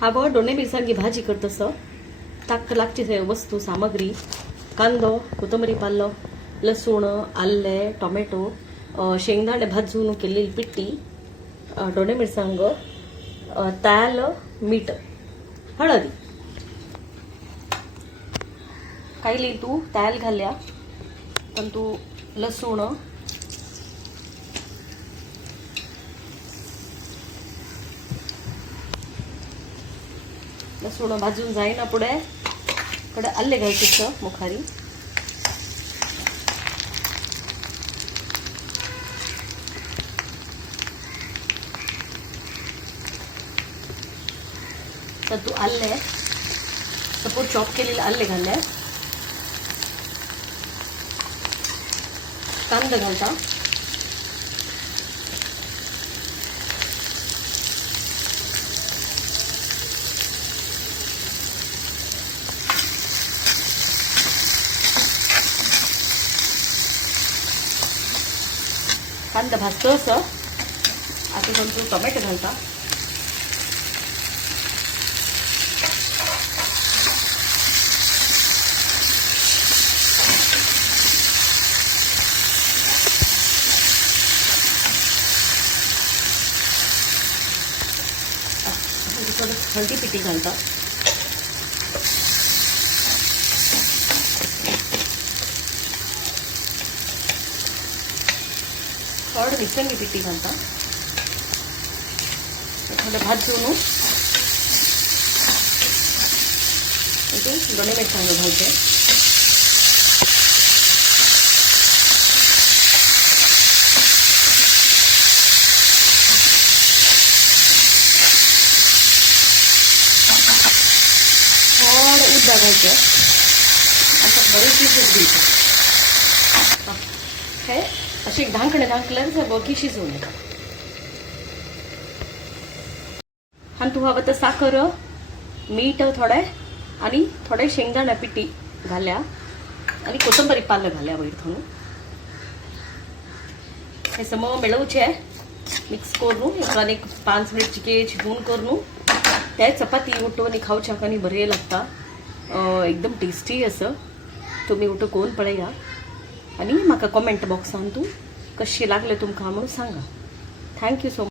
हा गो दोन्ही मिरसांगी भाजी करतस ताक लागची वस्तू सामग्री कांदो कोथंबरी पाल्लो लसूण आल्ले टोमॅटो शेंगदाणे भाजून केलेली पिट्टी दोन्ही मिरसांग ताल मीठ हळदी काही तू ताल घाल्या पण तू लसूण लसूण भाजून जाईना पुढे कडे आले घालते मुखारी तर तू आले सपोज चॉप केलेले आले घालल्या कांदा घालता कांदा भाजतो असं आता तू टोमॅटो घालता हळदी पिठी घालता थोडं मिरसांगी पिठी घालता थोडं भाजून दोन्ही मिरसांग घालते घालायचं आता बरेच शिजत घ्यायचं हे अशी ढांकल्याचं बघी शिजवून आणि तू हवं तर साखर मीठ थोडे आणि थोडे शेंगदाणा पिठी घाल्या आणि कोथंबरी पालं घाल्या वयर थोडं हे सम मिळवचे मिक्स करून एक 5 मिनिट चिके शिजवून करून त्या चपाती उठो आणि खाऊच्या आणि बरे लागता एकदम टेस्टी असं तुम्ही उठो कोण पळया आणि म्हाका कॉमेंट बॉक्सान तू कशी लागले तुमकां म्हणून सांगा थँक्यू सो मच